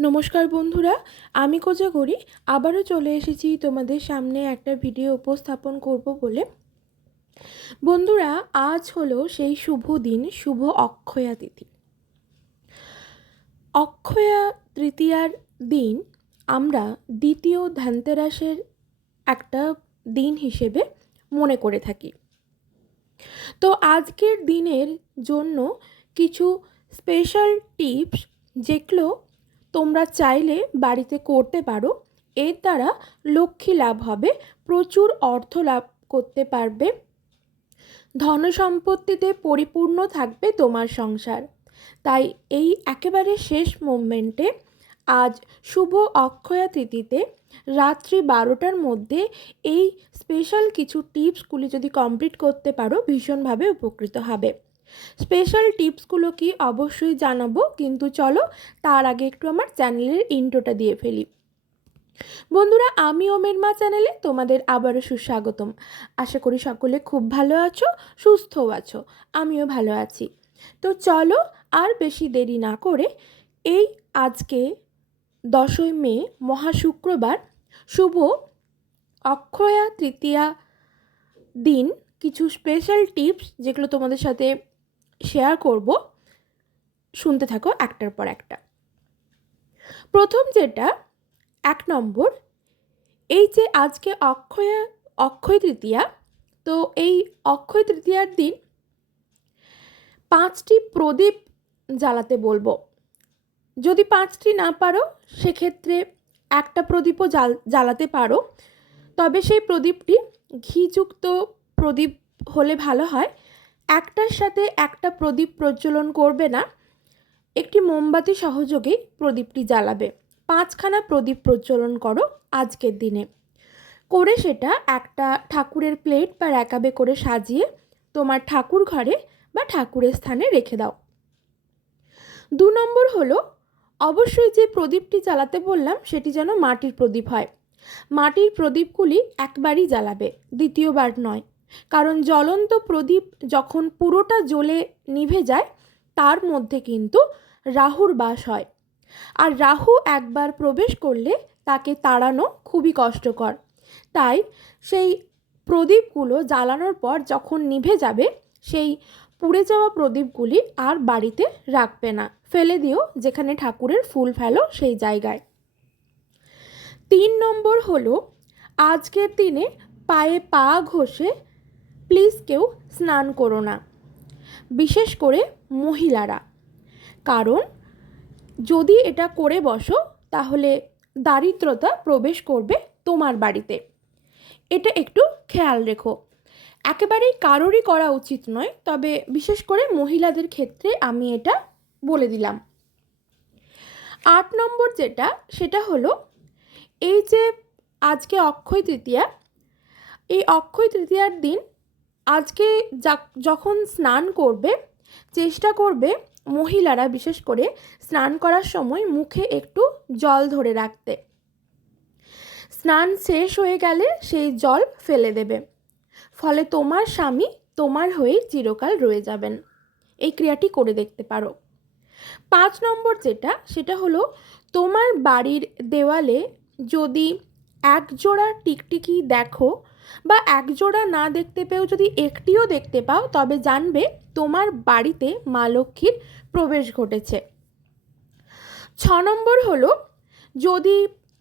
নমস্কার বন্ধুরা, আমি কোজা করি আবারও চলে এসেছি তোমাদের সামনে একটা ভিডিও উপস্থাপন করব বলে। বন্ধুরা, আজ হলো সেই শুভ দিন, শুভ অক্ষয়া তিথি। অক্ষয়া তৃতীয়ার দিন আমরা দ্বিতীয় ধ্যানতেরাসের একটা দিন হিসেবে মনে করে থাকি। তো আজকের দিনের জন্য কিছু স্পেশাল টিপস যেগুলো তোমরা চাইলে বাড়িতে করতে পারো। এর দ্বারা লক্ষ্মী লাভ হবে, প্রচুর অর্থ লাভ করতে পারবে। ধন সম্পত্তিতে পরিপূর্ণ থাকবে তোমার সংসার। তাই এই একেবারে শেষ মোমেন্টে আজ শুভ অক্ষয়া তিথিতে রাত্রি বারোটার মধ্যে এই স্পেশাল কিছু টিপসগুলি যদি কমপ্লিট করতে পারো, ভীষণভাবে উপকৃত হবে। স্পেশাল টিপসগুলো কি অবশ্যই জানাব, কিন্তু চলো তার আগে একটু আমার চ্যানেলের ইন্ট্রোটা দিয়ে ফেলি। বন্ধুরা, আমি ওমের মা চ্যানেলে তোমাদের আবারও সুস্বাগতম। আশা করি সকলে খুব ভালো আছো, সুস্থও আছো, আমিও ভালো আছি। তো চলো আর বেশি দেরি না করে এই আজকে দশই মে, মহা শুক্রবার, শুভ অক্ষয়া তৃতীয়া দিন কিছু স্পেশাল টিপস যেগুলো তোমাদের সাথে শেয়ার করব। শুনতে থাকো একটার পর একটা। প্রথম যেটা, এক নম্বর, এই যে আজকে অক্ষয় অক্ষয় তৃতীয়া, তো এই অক্ষয় তৃতীয়ার দিন পাঁচটি প্রদীপ জ্বালাতে বলব। যদি পাঁচটি না পারো, সেক্ষেত্রে একটা প্রদীপও জাল জ্বালাতে পারো। তবে সেই প্রদীপটি ঘিযুক্ত প্রদীপ হলে ভালো হয়। একটার সাথে একটা প্রদীপ প্রজ্বলন করবে না। একটি মোমবাতি সহযোগেই প্রদীপটি জ্বালাবে। পাঁচখানা প্রদীপ প্রজ্বলন করো আজকের দিনে। করে সেটা একটা ঠাকুরের প্লেট বা র্যাকাবে করে সাজিয়ে তোমার ঠাকুর ঘরে বা ঠাকুরের স্থানে রেখে দাও। দু নম্বর হলো, অবশ্যই যে প্রদীপটি জ্বালাতে বললাম, সেটি যেন মাটির প্রদীপ হয়। মাটির প্রদীপগুলি একবারই জ্বালাবে, দ্বিতীয়বার নয়। কারণ জ্বলন্ত প্রদীপ যখন পুরোটা জ্বলে নিভে যায়, তার মধ্যে কিন্তু রাহুর বাস হয়। আর রাহু একবার প্রবেশ করলে তাকে তাড়ানো খুবই কষ্টকর। তাই সেই প্রদীপগুলো জ্বালানোর পর যখন নিভে যাবে, সেই পুড়ে যাওয়া প্রদীপগুলি আর বাড়িতে রাখবে না। ফেলে দিও যেখানে ঠাকুরের ফুল ফেলো সেই জায়গায়। তিন নম্বর হলো, আজকের দিনে পায়ে পা ঘষে প্লিজ কেউ স্নান করো না, বিশেষ করে মহিলারা। কারণ যদি এটা করে বসো, তাহলে দারিদ্রতা প্রবেশ করবে তোমার বাড়িতে। এটা একটু খেয়াল রেখো। একেবারেই কারোরই করা উচিত নয়, তবে বিশেষ করে মহিলাদের ক্ষেত্রে আমি এটা বলে দিলাম। আট নম্বর যেটা, সেটা হলো এই যে আজকে অক্ষয় তৃতীয়া, এই অক্ষয় তৃতীয়ার দিন আজকে যখন স্নান করবে, চেষ্টা করবে মহিলারা বিশেষ করে স্নান করার সময় মুখে একটু জল ধরে রাখতে। স্নান শেষ হয়ে গেলে সেই জল ফেলে দেবে। ফলে তোমার স্বামী তোমার হয়েই চিরকাল রয়ে যাবেন। এই ক্রিয়াটি করে দেখতে পারো। পাঁচ নম্বর যেটা, সেটা হলো তোমার বাড়ির দেওয়ালে যদি এক জোড়া টিকটিকি দেখো বা একজোড়া না দেখতে পেয়েও যদি একটিও দেখতে পাও, তবে জানবে তোমার বাড়িতে মা লক্ষ্মীর প্রবেশ ঘটেছে। ছ নম্বর হলো, যদি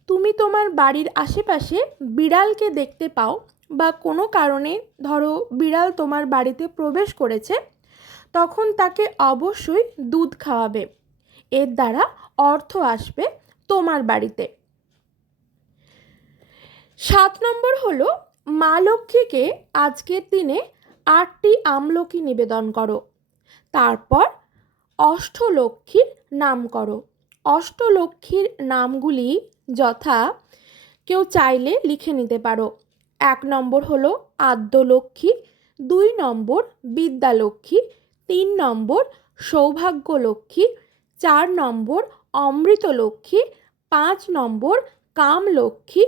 তুমি তোমার বাড়ির আশেপাশে বিড়ালকে দেখতে পাও বা কোনো কারণে ধরো বিড়াল তোমার বাড়িতে প্রবেশ করেছে, তখন তাকে অবশ্যই দুধ খাওয়াবে। এর দ্বারা অর্থ আসবে তোমার বাড়িতে। সাত নম্বর হলো মা লক্ষ্মীকে আজকের দিনে আটটি আমলকি নিবেদন করো। তারপর অষ্টলক্ষ্মীর নাম করো। অষ্টলক্ষ্মীর নামগুলি যথা কেউ চাইলে লিখে নিতে পারো। এক নম্বর হলো আদ্যলক্ষ্মী, দুই নম্বর বিদ্যালক্ষ্মী, তিন নম্বর সৌভাগ্যলক্ষ্মী, চার নম্বর অমৃতলক্ষ্মী, পাঁচ নম্বর কামলক্ষ্মী,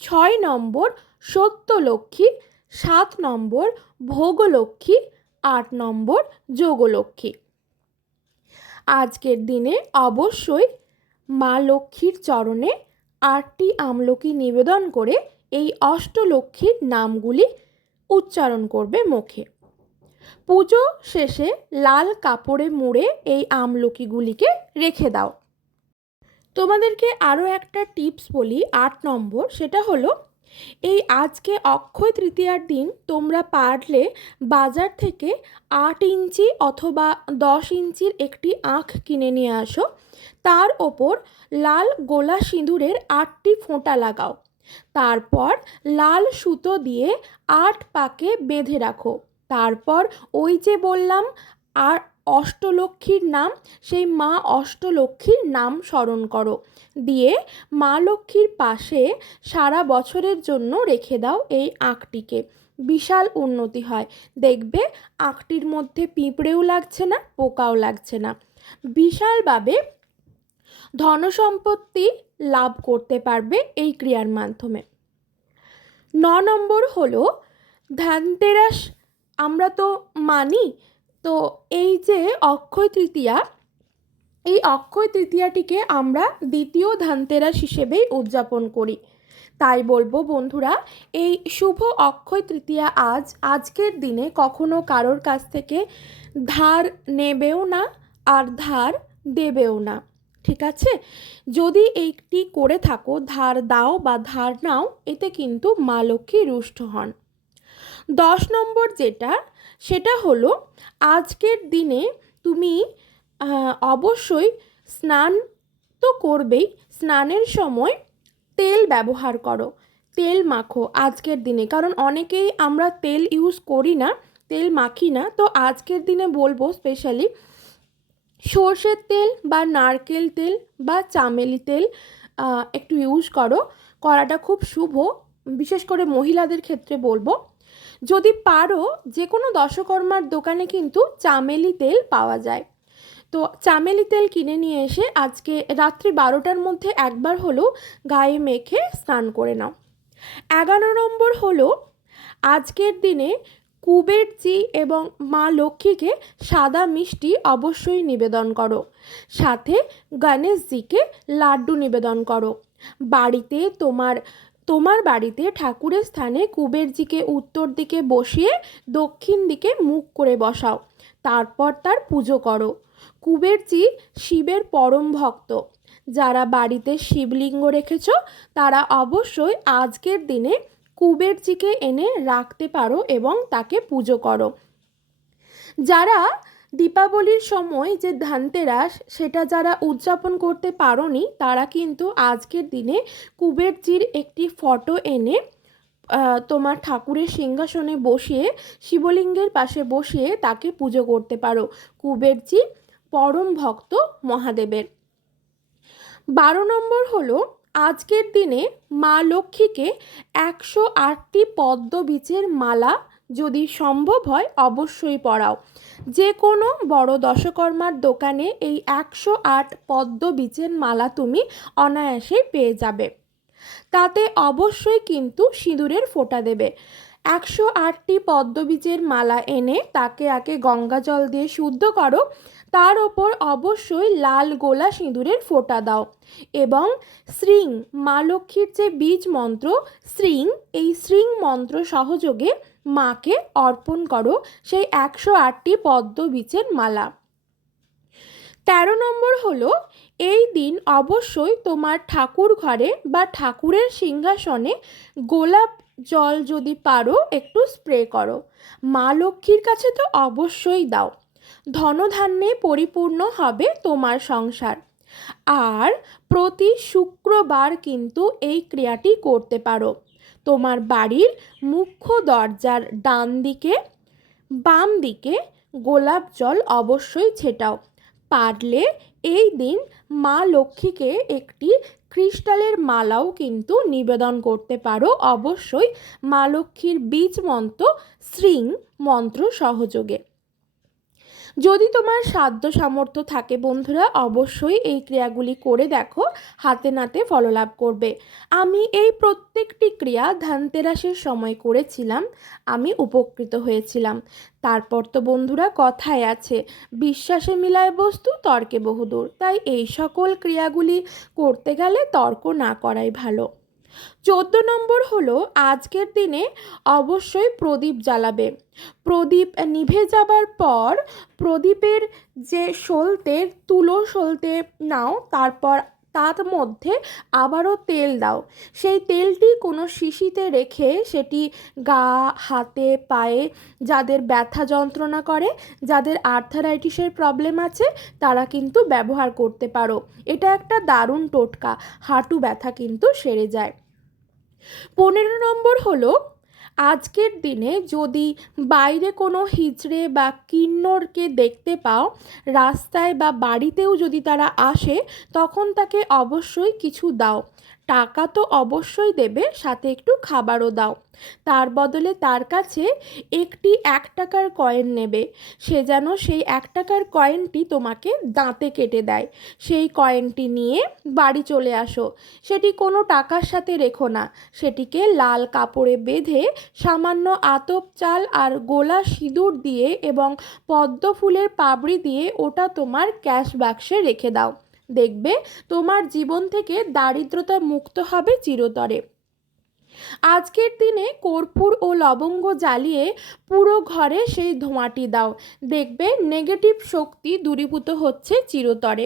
ছয় নম্বর সত্যলক্ষ্মী, সাত নম্বর ভোগলক্ষ্মী, আট নম্বর যোগলক্ষ্মী। আজকের দিনে অবশ্যই মা লক্ষ্মীর চরণে আটটি আমলকি নিবেদন করে এই অষ্টলক্ষ্মীর নামগুলি উচ্চারণ করবে মুখে। পুজো শেষে লাল কাপড়ে মুড়ে এই আমলকিগুলিকে রেখে দাও। তোমাদেরকে আরও একটা টিপস বলি, আট নম্বর, সেটা হলো এই আজকে অক্ষয় তৃতীয়ার দিন তোমরা পারলে বাজার থেকে আট ইঞ্চি অথবা দশ ইঞ্চির একটি আঁখ কিনে নিয়ে আসো। তার ওপর লাল গোলা সিঁদুরের আটটি ফোঁটা লাগাও। তারপর লাল সুতো দিয়ে আট পাকে বেঁধে রাখো। তারপর ওই যে বললাম, আর অষ্টলক্ষ্মীর নাম, সেই মা অষ্টলক্ষ্মীর নাম স্মরণ করো। দিয়ে মা লক্ষ্মীর পাশে সারা বছরের জন্য রেখে দাও এই আঁকটিকে। বিশাল উন্নতি হয়। দেখবে আঁকটির মধ্যে পিঁপড়েও লাগছে না, পোকাও লাগছে না। বিশালভাবে ধনসম্পত্তি লাভ করতে পারবে এই ক্রিয়ার মাধ্যমে। ন নম্বর হলো ধানতেরাস। আমরা তো মানি তো এই যে অক্ষয় তৃতীয়া, এই অক্ষয় তৃতীয়াটিকে আমরা দ্বিতীয় ধানতেরাস হিসেবেই উদযাপন করি। তাই বলব বন্ধুরা, এই শুভ অক্ষয় তৃতীয়া আজ, আজকের দিনে কখনো কারোর কাছ থেকে ধার নেবেও না আর ধার দেবেও না, ঠিক আছে? যদি এইটি করে থাকো, ধার দাও বা ধার নাও, এতে কিন্তু মা লক্ষ্মী রুষ্ট হন। দশ নম্বর যেটা সেটা হলো, আজকের দিনে তুমি অবশ্যই স্নান তো করবেই, স্নানের সময় তেল ব্যবহার করো, তেল মাখো আজকের দিনে। কারণ অনেকেই আমরা তেল ইউজ করি না, তেল মাখি না, তো আজকের দিনে বলব স্পেশালি সর্ষের তেল বা নারকেল তেল বা চামেলি তেল একটু ইউজ করো। করাটা খুব শুভ, বিশেষ করে মহিলাদের ক্ষেত্রে বলব। যদি পারো যে কোনো দশকর্মার দোকানে কিন্তু চামেলি তেল পাওয়া যায়। তো চামেলি তেল কিনে নিয়ে এসে আজকে রাত্রি বারোটার মধ্যে একবার হলেও গায়ে মেখে স্নান করে নাও। এগারো নম্বর হলো, আজকের দিনে কুবেরজি এবং মা লক্ষ্মীকে সাদা মিষ্টি অবশ্যই নিবেদন করো। সাথে গণেশজিকে লাড্ডু নিবেদন করো। বাড়িতে তোমার তোমার বাড়িতে ঠাকুরের স্থানে কুবেরজিকে উত্তর দিকে বসিয়ে দক্ষিণ দিকে মুখ করে বসাও। তারপর তার পুজো করো। কুবেরজি শিবের পরম ভক্ত। যারা বাড়িতে শিবলিঙ্গ রেখেছ, তারা অবশ্যই আজকের দিনে কুবেরজিকে এনে রাখতে পারো এবং তাকে পুজো করো। যারা দীপাবলির সময় যে ধানতেরাস, সেটা যারা উদযাপন করতে পারোনি, তারা কিন্তু আজকের দিনে কুবেরজির একটি ফটো এনে তোমার ঠাকুরের সিংহাসনে বসিয়ে, শিবলিঙ্গের পাশে বসিয়ে তাকে পুজো করতে পারো। কুবেরজি পরম ভক্ত মহাদেবের। বারো নম্বর হলো, আজকের দিনে মা লক্ষ্মীকে একশো আটটি পদ্ম বীচের মালা যদি সম্ভব হয় অবশ্যই পড়াও। যে কোনো বড় দশকর্মার দোকানে এই একশো আট পদ্ম বীচের মালা তুমি অনায়াসে পেয়ে যাবে। তাতে অবশ্যই কিন্তু সিঁদুরের ফোঁটা দেবে। একশো আটটি পদ্মবীজের মালা এনে তাকে আগে গঙ্গা জল দিয়ে শুদ্ধ করো, তার ওপর অবশ্যই লাল গোলা সিঁদুরের ফোঁটা দাও এবং শ্রিং, মা লক্ষ্মীর যে বীজ মন্ত্র, শ্রিং, এই শ্রিং মন্ত্র সহযোগে মাকে অর্পণ করো সেই একশো আটটি পদ্ম বীজের মালা। তেরো নম্বর হলো, এই দিন অবশ্যই তোমার ঠাকুর ঘরে বা ঠাকুরের সিংহাসনে গোলাপ জল যদি পারো একটু স্প্রে করো। মা লক্ষ্মীর কাছে তো অবশ্যই দাও। ধনধান্যে পরিপূর্ণ হবে তোমার সংসার। আর প্রতি শুক্রবার কিন্তু এই ক্রিয়াটি করতে পারো। তোমার বাড়ির মুখ্য দরজার ডান দিকে, বাম দিকে গোলাপ জল অবশ্যই ছেটাও। পারলে এই দিন মা লক্ষ্মীকে একটি ক্রিস্টালের মালাও কিন্তু নিবেদন করতে পারো। অবশ্যই মা লক্ষ্মীর বীজ মন্ত্র, শ্রীং মন্ত্র সহযোগে। যদি তোমার সাধ্য সামর্থ্য থাকে বন্ধুরা, অবশ্যই এই ক্রিয়াগুলি করে দেখো, হাতে নাতে ফললাভ করবে। আমি এই প্রত্যেকটি ক্রিয়া ধানতেরাসের সময় করেছিলাম, আমি উপকৃত হয়েছিলাম। তারপর তো বন্ধুরা কথায় আছে, বিশ্বাসে মিলায় বস্তু, তর্কে বহুদূর। তাই এই সকল ক্রিয়াগুলি করতে গেলে তর্ক না করাই ভালো। চোদ্দ নম্বর হলো আজকের দিনে অবশ্যই প্রদীপ জ্বালাবে। প্রদীপ নিভে যাবার পর প্রদীপের যে সলতে তুলো সলতে নাও, তারপর তার মধ্যে আবারও তেল দাও। সেই তেলটি কোনো শিশিতে রেখে সেটি গা, হাতে, পায়ে যাদের ব্যথা যন্ত্রণা করে, যাদের আর্থারাইটিসের প্রবলেম আছে, তারা কিন্তু ব্যবহার করতে পারো। এটা একটা দারুণ টোটকা, হাঁটু ব্যথা কিন্তু সেরে যায়। পনেরো নম্বর হলো, আজকের দিনে যদি বাইরে কোনো হিজড়ে বা কিন্নরকে দেখতে পাও, রাস্তায় বা বাড়িতেও যদি তারা আসে, তখন তাকে অবশ্যই কিছু দাও। টাকা তো অবশ্যই দেবে, সাথে একটু খাবারও দাও। তার বদলে তার কাছে একটি এক টাকার কয়েন নেবে। সে যেন সেই এক টাকার কয়েনটি তোমাকে দাঁতে কেটে দেয়। সেই কয়েনটি নিয়ে বাড়ি চলে আসো। সেটি কোনো টাকার সাথে রেখো না। সেটিকে লাল কাপড়ে বেঁধে সামান্য আতপ চাল আর গোলা সিঁদুর দিয়ে এবং পদ্ম ফুলের পাবড়ি দিয়ে ওটা তোমার ক্যাশ বাক্সে রেখে দাও। দেখবে তোমার জীবন থেকে দারিদ্রতা মুক্ত হবে চিরতরে। আজকের দিনে কর্পূর ও লবঙ্গ জ্বালিয়ে পুরো ঘরে সেই ধোঁয়াটি দাও। দেখবে নেগেটিভ শক্তি দূরীভূত হচ্ছে চিরতরে।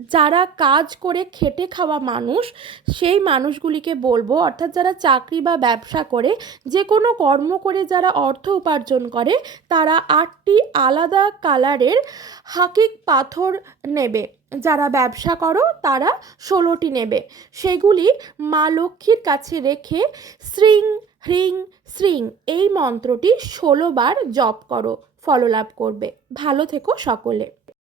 যারা কাজ করে খেটে খাওয়া মানুষ, সেই মানুষগুলিকে বলব, অর্থাৎ যারা চাকরি বা ব্যবসা করে, যে কোনো কর্ম করে যারা অর্থ উপার্জন করে, তারা আটটি আলাদা কালারের হাকিক পাথর নেবে। যারা ব্যবসা করো, তারা ষোলোটি নেবে। সেগুলি মা লক্ষ্মীর কাছে রেখে শ্রিং, হ্রিং, শ্রিং এই মন্ত্রটি ষোলো বার জপ করো, ফললাভ করবে। ভালো থেকো সকলে।